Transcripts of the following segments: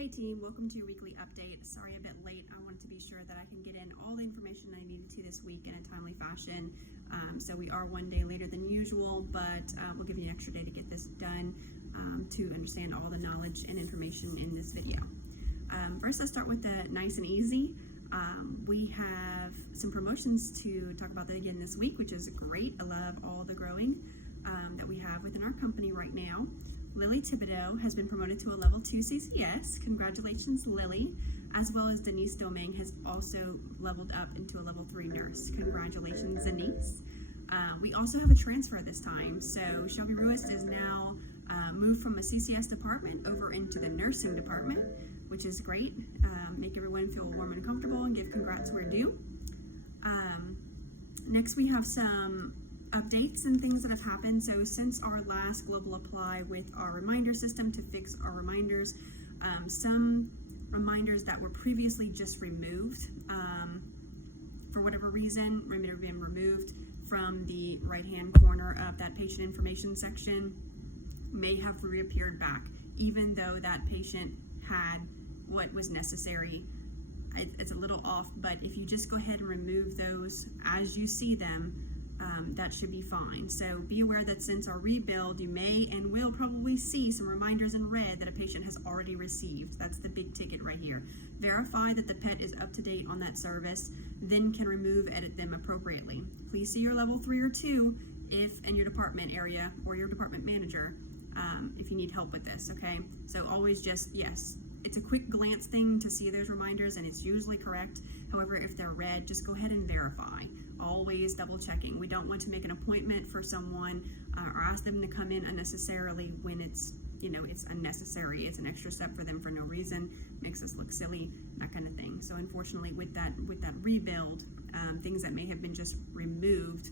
Hey team, welcome to your weekly update. Sorry a bit late. I wanted to be sure that I can get in all the information I needed to this week in a timely fashion. So we are one day later than usual, but we'll give you an extra day to get this done to understand all the knowledge and information in this video. First, let's start with the nice and easy. We have some promotions to talk about that again this week, which is great. I love all the growing that we have within our company right now. Lily Thibodeau has been promoted to a level 2 CCS. Congratulations, Lily. As well as Denise Domingue has also leveled up into a level 3 nurse. Congratulations, Denise. We also have a transfer this time. So Shelby Ruiz is now moved from a CCS department over into the nursing department, which is great. Make everyone feel warm and comfortable and give congrats where due. Next, we have some updates and things that have happened. So since our last global apply with our reminder system to fix our reminders, some reminders that were previously just removed for whatever reason have been removed from the right hand corner of that patient information section may have reappeared back, even though that patient had what was necessary. It's a little off, but if you just go ahead and remove those as you see them, that should be fine. So be aware that since our rebuild, you may and will probably see some reminders in red that a patient has already received. That's the big ticket right here. Verify that the pet is up to date on that service, then can edit them appropriately. Please see your level 3 or 2 if in your department area or your department manager if you need help with this, okay? So always just, yes, it's a quick glance thing to see those reminders and it's usually correct. However, if they're red, just go ahead and verify. Always double checking. We don't want to make an appointment for someone or ask them to come in unnecessarily when it's unnecessary. It's an extra step for them for no reason, makes us look silly, that kind of thing. So unfortunately with that rebuild, things that may have been just removed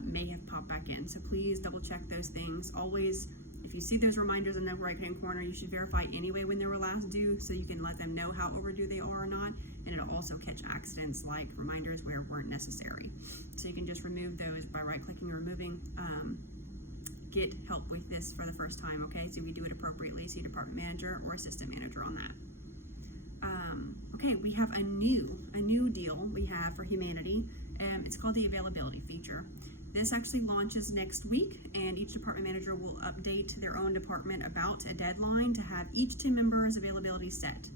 may have popped back in. So please double check those things. Always, if you see those reminders in the right hand corner, you should verify anyway when they were last due so you can let them know how overdue they are or not, and it'll also catch accidents like reminders where weren't necessary. So you can just remove those by right clicking and removing. Get help with this for the first time, okay? So we do it appropriately. See department manager or assistant manager on that. Okay, we have a new deal we have for Humanity. It's called the availability feature. This actually launches next week, and each department manager will update their own department about a deadline to have each team member's availability set.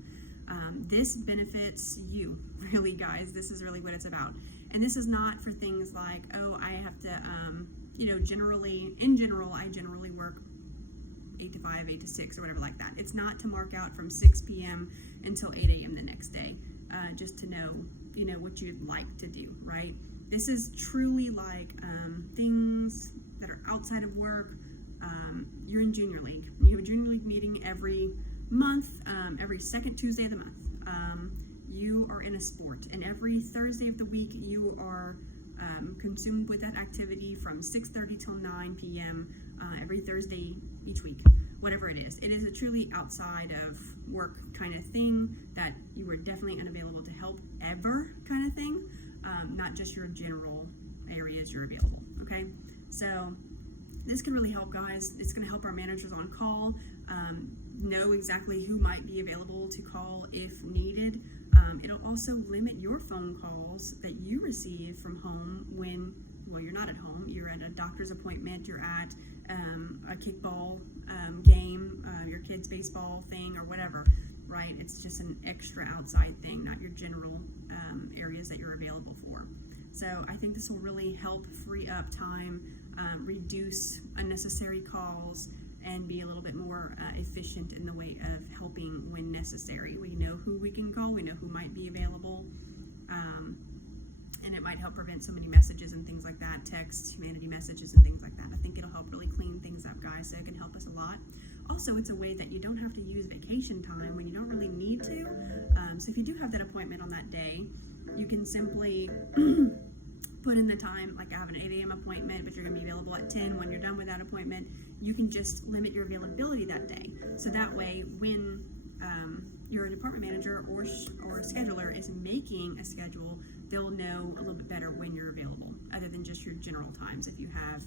This benefits you, really, guys. This is really what it's about. And this is not for things like, oh, I have to, in general, I generally work 8 to 5, 8 to 6, or whatever like that. It's not to mark out from 6 p.m. until 8 a.m. the next day, just to know, what you'd like to do, right? This is truly like things that are outside of work. You're in junior league. You have a junior league meeting every month, every second Tuesday of the month. You are in a sport, and every Thursday of the week you are consumed with that activity from 6:30 till 9 p.m. Every Thursday each week, whatever it is. It is a truly outside of work kind of thing that you are definitely unavailable to help ever kind of thing. Not just your general areas you're available, okay? So this can really help, guys. It's going to help our managers on call know exactly who might be available to call if needed. It'll also limit your phone calls that you receive from home when, you're not at home. You're at a doctor's appointment, you're at a kickball game, your kid's baseball thing or whatever, right? It's just an extra outside thing, not your general areas that you're available for. So I think this will really help free up time, reduce unnecessary calls, and be a little bit more efficient in the way of helping when necessary. We know who we can call, we know who might be available, and it might help prevent so many messages and things like that, texts, Humanity messages and things like that. I think it'll help really clean things up, guys, so it can help us a lot. Also, it's a way that you don't have to use vacation time when you don't really need to. So if you do have that appointment on that day, you can simply put in the time, like I have an 8 a.m. appointment, but you're going to be available at 10 when you're done with that appointment. You can just limit your availability that day. So that way, when your department manager or scheduler is making a schedule, they'll know a little bit better when you're available, other than just your general times if you have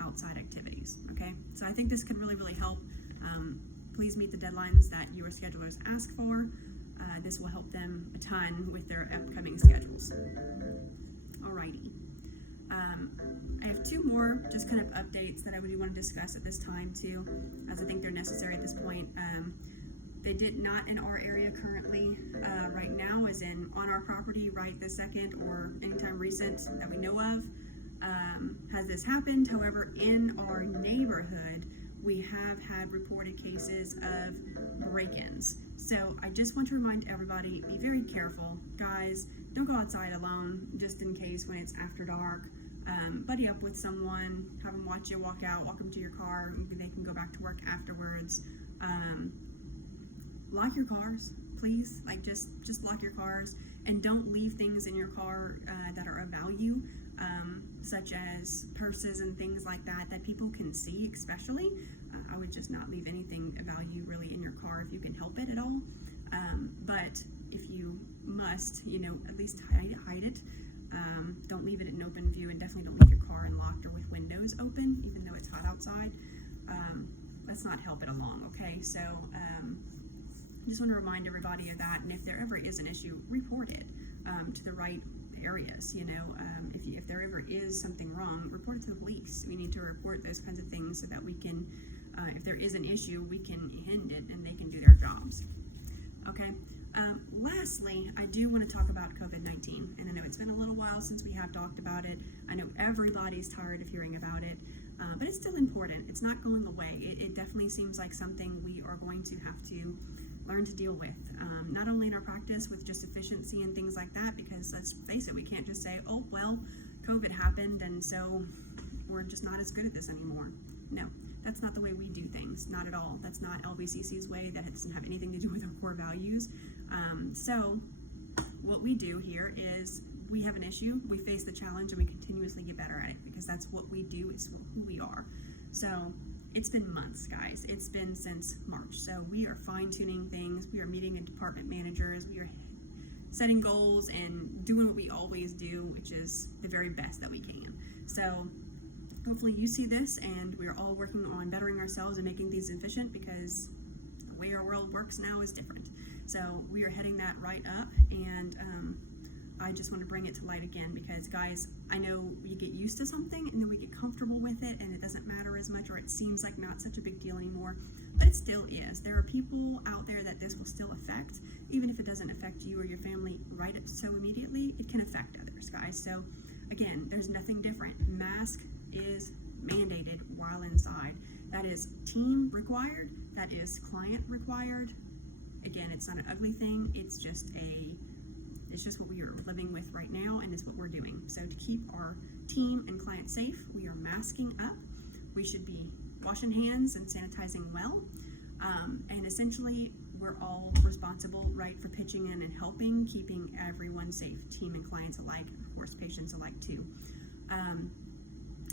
outside activities, okay? So I think this can really, really help. please meet the deadlines that your schedulers ask for. This will help them a ton with their upcoming schedules. Alrighty. I have two more just kind of updates that I would want to discuss at this time too, as I think they're necessary at this point. They did not in our area currently, right now, as in on our property right this second or anytime recent that we know of, has this happened. However, in our neighborhood, we have had reported cases of break-ins. So I just want to remind everybody, be very careful. Guys, don't go outside alone just in case when it's after dark. Buddy up with someone, have them watch you walk out, walk them to your car, maybe they can go back to work afterwards. Lock your cars, please. Like just lock your cars, and don't leave things in your car that are of value, such as purses and things like that people can see especially. I would just not leave anything of value really in your car if you can help it at all. But if you must, at least hide it. Don't leave it in open view, and definitely don't leave your car unlocked or with windows open, even though it's hot outside. Let's not help it along, okay? So just want to remind everybody of that, and if there ever is an issue, report it to the right areas. If there ever is something wrong, report it to the police. We need to report those kinds of things so that we can, if there is an issue, we can end it and they can do their jobs. Okay. Lastly, I do want to talk about COVID-19, and I know it's been a little while since we have talked about it. I know everybody's tired of hearing about it, but it's still important. It's not going away. It definitely seems like something we are going to have to learn to deal with, not only in our practice with just efficiency and things like that, because let's face it, we can't just say, oh, well, COVID happened, and so we're just not as good at this anymore. No. That's not the way we do things, not at all. That's not LBCC's way. That doesn't have anything to do with our core values. So what we do here is we have an issue, we face the challenge, and we continuously get better at it, because that's what we do, it's who we are. So it's been months, guys. It's been since March. So we are fine-tuning things. We are meeting with department managers. We are setting goals and doing what we always do, which is the very best that we can. So hopefully you see this, and we're all working on bettering ourselves and making these efficient, because the way our world works now is different. So we are heading that right up, and I just want to bring it to light again, because guys, I know you get used to something and then we get comfortable with it and it doesn't matter as much, or it seems like not such a big deal anymore, but it still is. There are people out there that this will still affect, even if it doesn't affect you or your family right so immediately, it can affect others, guys. So again, there's nothing different. Mask is mandated while inside. That is team required, that is client required. Again, it's not an ugly thing, it's just what we are living with right now, and it's what we're doing. So to keep our team and clients safe, we are masking up. We should be washing hands and sanitizing well. And essentially, we're all responsible, right, for pitching in and helping, keeping everyone safe, team and clients alike, of course, patients alike too.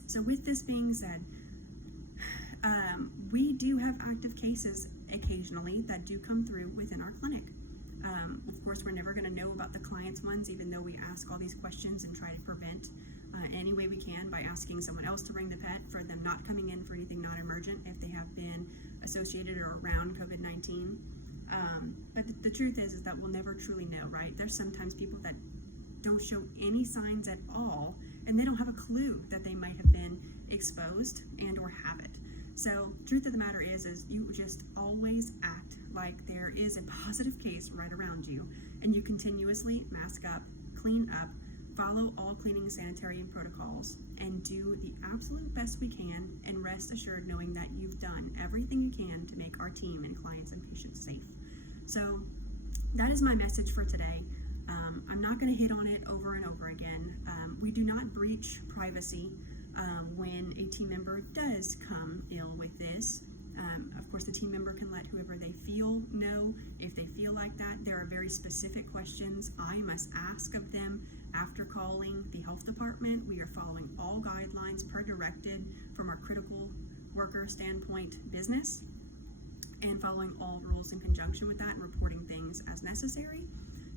So with this being said, we do have active cases occasionally that do come through within our clinic. Of course, we're never going to know about the clients' ones, even though we ask all these questions and try to prevent any way we can by asking someone else to bring the pet, for them not coming in for anything non-emergent if they have been associated or around COVID-19. But the truth is that we'll never truly know, right? There's sometimes people that don't show any signs at all, and they don't have a clue that they might have been exposed and or have it. So truth of the matter is you just always act like there is a positive case right around you, and you continuously mask up, clean up, follow all cleaning and sanitary protocols, and do the absolute best we can, and rest assured knowing that you've done everything you can to make our team and clients and patients safe. So that is my message for today. I'm not going to hit on it over and over again. We do not breach privacy when a team member does come ill with this. Of course, the team member can let whoever they feel know if they feel like that. There are very specific questions I must ask of them after calling the health department. We are following all guidelines per directed from our critical worker standpoint business, and following all rules in conjunction with that, and reporting things as necessary.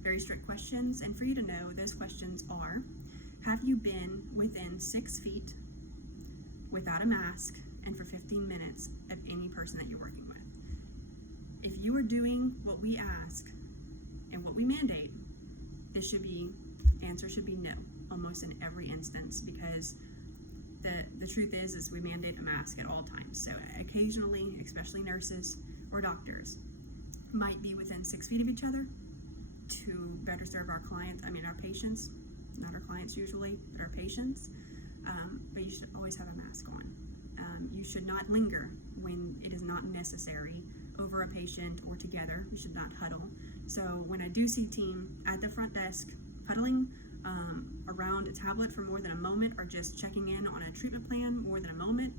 Very strict questions, and for you to know, those questions are: have you been within 6 feet without a mask and for 15 minutes of any person that you're working with? if you are doing what we ask and what we mandate, answer should be no, almost in every instance, because the truth is we mandate a mask at all times. So occasionally, especially nurses or doctors, might be within 6 feet of each other to better serve our patients, not our clients usually, but our patients. But you should always have a mask on. You should not linger when it is not necessary over a patient or together. You should not huddle. So when I do see team at the front desk huddling around a tablet for more than a moment, or just checking in on a treatment plan more than a moment,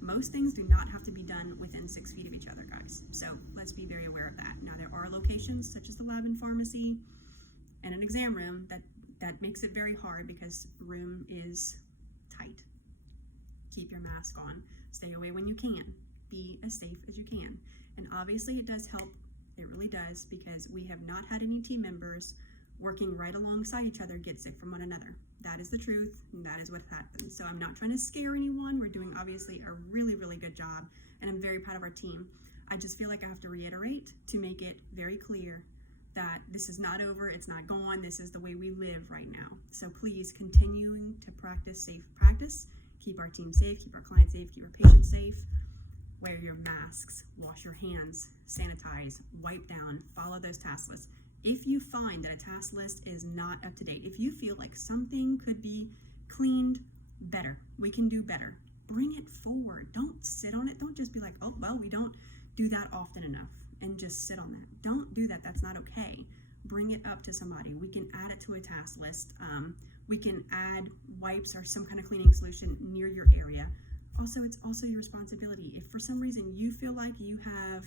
most things do not have to be done within 6 feet of each other, guys. So let's be very aware of that. Now, there are locations such as the lab and pharmacy and an exam room that makes it very hard because room is tight. Keep your mask on. Stay away when you can. Be as safe as you can. And obviously it does help. It really does, because we have not had any team members working right alongside each other get sick from one another. That is the truth, and that is what happens. So I'm not trying to scare anyone. We're doing obviously a really, really good job, and I'm very proud of our team. I just feel like I have to reiterate to make it very clear that this is not over, it's not gone, this is the way we live right now. So please, continuing to practice safe practice, keep our team safe, keep our clients safe, keep our patients safe. Wear your masks, wash your hands, sanitize, wipe down, follow those task lists. If you find that a task list is not up to date, if you feel like something could be cleaned better, we can do better, bring it forward. Don't sit on it. Don't just be like, oh, well, we don't do that often enough, and just sit on that. Don't do that. That's not okay. Bring it up to somebody. We can add it to a task list. We can add wipes or some kind of cleaning solution near your area. Also, it's also your responsibility. If for some reason you feel like you have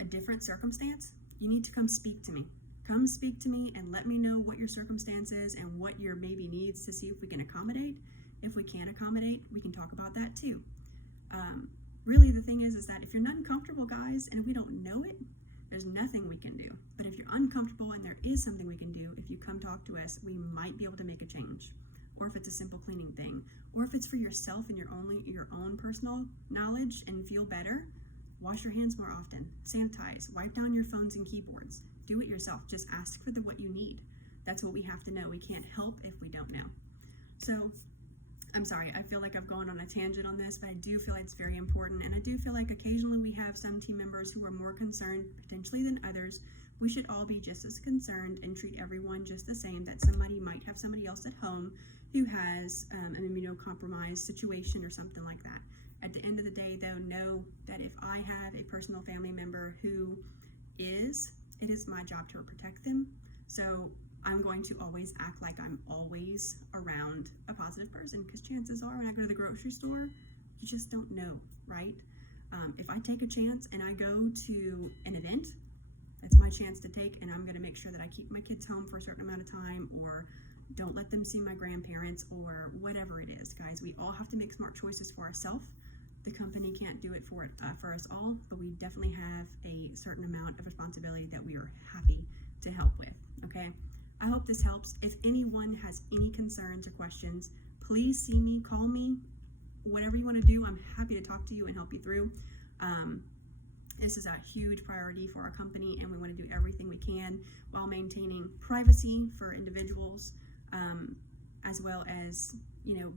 a different circumstance, you need to come speak to me. Come speak to me and let me know what your circumstance is and what your maybe needs, to see if we can accommodate. If we can't accommodate, we can talk about that too. Really, the thing is that if you're not uncomfortable, guys, and we don't know it, there's nothing we can do. But if you're uncomfortable and there is something we can do, if you come talk to us, we might be able to make a change. Or if it's a simple cleaning thing, or if it's for yourself and your own personal knowledge and feel better, wash your hands more often, sanitize, wipe down your phones and keyboards. Do it yourself. Just ask for what you need. That's what we have to know. We can't help if we don't know. So, I'm sorry, I feel like I've gone on a tangent on this, but I do feel like it's very important, and I do feel like occasionally we have some team members who are more concerned potentially than others. We should all be just as concerned and treat everyone just the same, that somebody might have somebody else at home who has an immunocompromised situation or something like that. At the end of the day, though, know that if I have a personal family member who it is my job to protect them. So I'm going to always act like I'm always around a positive person, because chances are when I go to the grocery store, you just don't know, right? If I take a chance and I go to an event, that's my chance to take, and I'm going to make sure that I keep my kids home for a certain amount of time, or don't let them see my grandparents, or whatever it is, guys. We all have to make smart choices for ourselves. The company can't do it for us all, but we definitely have a certain amount of responsibility that we are happy to help with, okay? I hope this helps. If anyone has any concerns or questions, please see me, call me, whatever you want to do. I'm happy to talk to you and help you through. This is a huge priority for our company, and we want to do everything we can while maintaining privacy for individuals, as well as,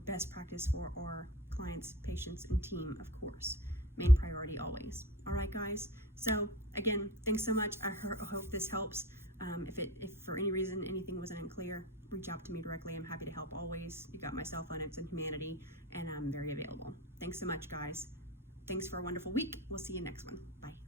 best practice for our clients, patients, and team, of course. Main priority always. All right, guys. So again, thanks so much. I hope this helps. If for any reason anything wasn't unclear, reach out to me directly. I'm happy to help always. You got my cell phone. It's in Humanity, and I'm very available. Thanks so much, guys. Thanks for a wonderful week. We'll see you next one. Bye.